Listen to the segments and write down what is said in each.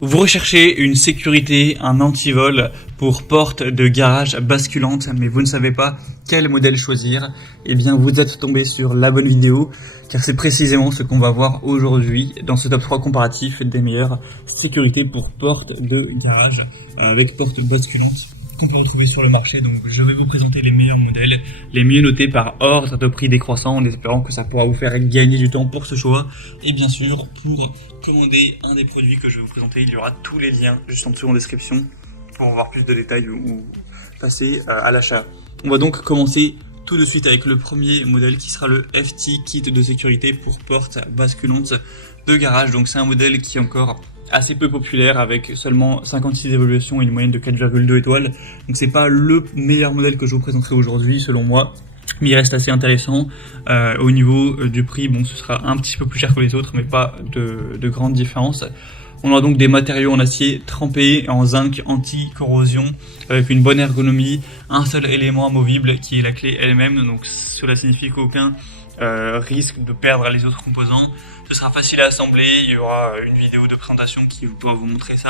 Vous recherchez une sécurité, un antivol pour porte de garage basculante, mais vous ne savez pas quel modèle choisir. Eh bien, vous êtes tombé sur la bonne vidéo, car c'est précisément ce qu'on va voir aujourd'hui dans ce top 3 comparatif des meilleures sécurités pour porte de garage avec porte basculante qu'on peut retrouver sur le marché. Donc je vais vous présenter les meilleurs modèles, les mieux notés par ordre de prix décroissant, en espérant que ça pourra vous faire gagner du temps pour ce choix. Et bien sûr, pour commander un des produits que je vais vous présenter, il y aura tous les liens juste en dessous en description pour voir plus de détails ou passer à l'achat. On va donc commencer tout de suite avec le premier modèle qui sera le FT Kit de sécurité pour porte basculante de garage. Donc c'est un modèle qui est encore assez peu populaire avec seulement 56 évaluations et une moyenne de 4,2 étoiles. Donc c'est pas le meilleur modèle que je vous présenterai aujourd'hui selon moi, mais il reste assez intéressant. Au niveau du prix, bon, ce sera un petit peu plus cher que les autres, mais pas de grande différence. On aura donc des matériaux en acier trempé en zinc anti-corrosion avec une bonne ergonomie, un seul élément amovible qui est la clé elle-même, donc cela signifie qu'aucun risque de perdre les autres composants. Ce sera facile à assembler, il y aura une vidéo de présentation qui pourra vous montrer ça.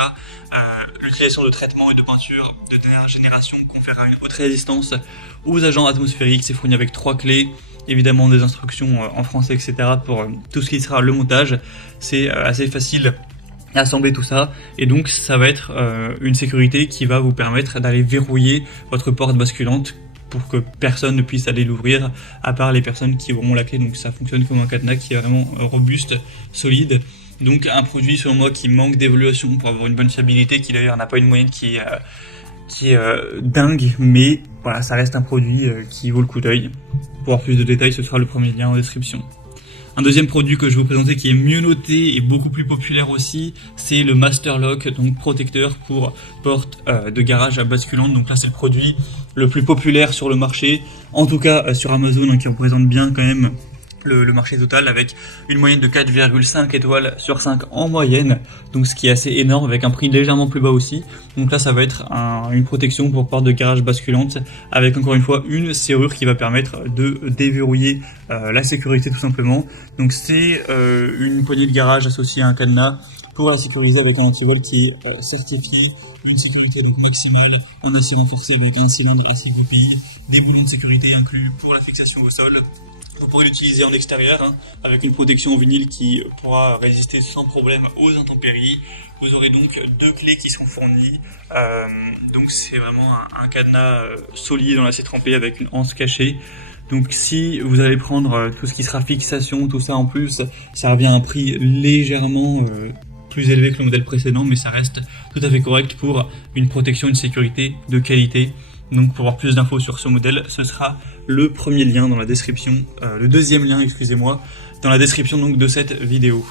L'utilisation de traitements et de peinture de dernière génération conférera une haute résistance aux agents atmosphériques. C'est fourni avec 3 clés, évidemment des instructions en français, etc. pour tout ce qui sera le montage. C'est assez facile à assembler tout ça, et donc ça va être une sécurité qui va vous permettre d'aller verrouiller votre porte basculante pour que personne ne puisse aller l'ouvrir à part les personnes qui auront la clé. Donc ça fonctionne comme un cadenas qui est vraiment robuste, solide. Donc un produit selon moi qui manque d'évaluation pour avoir une bonne fiabilité, qui d'ailleurs n'a pas une moyenne qui est dingue, mais voilà, ça reste un produit qui vaut le coup d'œil. Pour avoir plus de détails, ce sera le premier lien en description. Un deuxième produit que je vais vous présenter qui est mieux noté et beaucoup plus populaire aussi, c'est le Master Lock, donc protecteur pour porte de garage à basculante. Donc là c'est le produit le plus populaire sur le marché, en tout cas sur Amazon, hein, qui représente bien quand même le marché total avec une moyenne de 4,5 étoiles sur 5 en moyenne, donc ce qui est assez énorme avec un prix légèrement plus bas aussi. Donc là ça va être une protection pour porte de garage basculante avec encore une fois une serrure qui va permettre de déverrouiller la sécurité tout simplement. Donc c'est une poignée de garage associée à un cadenas pour la sécuriser avec un antivol qui est certifié, une sécurité donc maximale en acier renforcé avec un cylindre acier PPI, des boulons de sécurité inclus pour la fixation au sol. Vous pourrez l'utiliser en extérieur avec une protection en vinyle qui pourra résister sans problème aux intempéries. Vous aurez donc 2 clés qui seront fournies. Donc c'est vraiment un cadenas solide dans l'acier trempé avec une anse cachée. Donc si vous allez prendre tout ce qui sera fixation, tout ça en plus, ça revient à un prix légèrement plus élevé que le modèle précédent, mais ça reste tout à fait correct pour une protection, une sécurité de qualité. Donc pour avoir plus d'infos sur ce modèle, ce sera le premier lien dans la description, le deuxième lien, excusez-moi, dans la description donc de cette vidéo.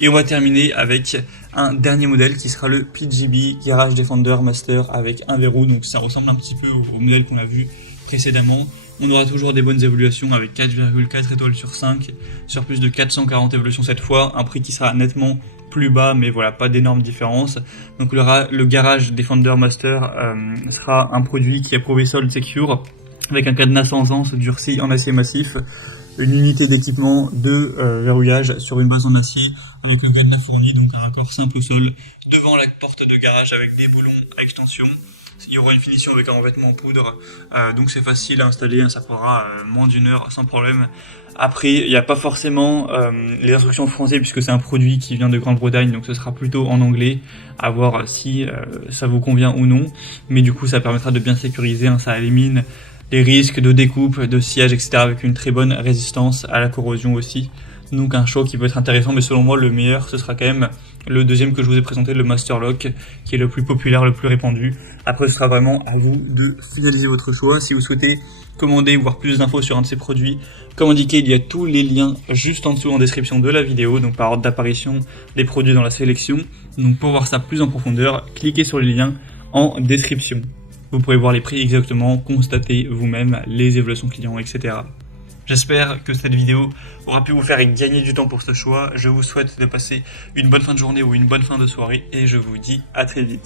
Et on va terminer avec un dernier modèle qui sera le PGB Garage Defender Master avec un verrou. Donc ça ressemble un petit peu au modèle qu'on a vu précédemment. On aura toujours des bonnes évaluations avec 4,4 étoiles sur 5, sur plus de 440 évaluations cette fois, un prix qui sera nettement plus bas, mais voilà, pas d'énorme différence. Donc le Garage Defender Master sera un produit qui est approuvé Solid Secure, avec un cadenas sans anse durci en acier massif, une unité d'équipement de verrouillage sur une base en acier, avec le cadenas fourni, donc un raccord simple au sol, devant la porte de garage avec des boulons à extension. Il y aura une finition avec un revêtement en poudre, donc c'est facile à installer, ça prendra moins d'une heure sans problème. Après, il n'y a pas forcément les instructions en français puisque c'est un produit qui vient de Grande-Bretagne, donc ce sera plutôt en anglais, à voir si ça vous convient ou non. Mais du coup, ça permettra de bien sécuriser, ça élimine les risques de découpe, de sciage, etc. avec une très bonne résistance à la corrosion aussi. Donc un choix qui peut être intéressant, mais selon moi le meilleur ce sera quand même le deuxième que je vous ai présenté, le Master Lock, qui est le plus populaire, le plus répandu. Après ce sera vraiment à vous de finaliser votre choix. Si vous souhaitez commander ou voir plus d'infos sur un de ces produits, comme indiqué, il y a tous les liens juste en dessous en description de la vidéo, donc par ordre d'apparition des produits dans la sélection. Donc pour voir ça plus en profondeur, cliquez sur les liens en description. Vous pourrez voir les prix exactement, constater vous-même les évaluations clients, etc. J'espère que cette vidéo aura pu vous faire gagner du temps pour ce choix. Je vous souhaite de passer une bonne fin de journée ou une bonne fin de soirée et je vous dis à très vite.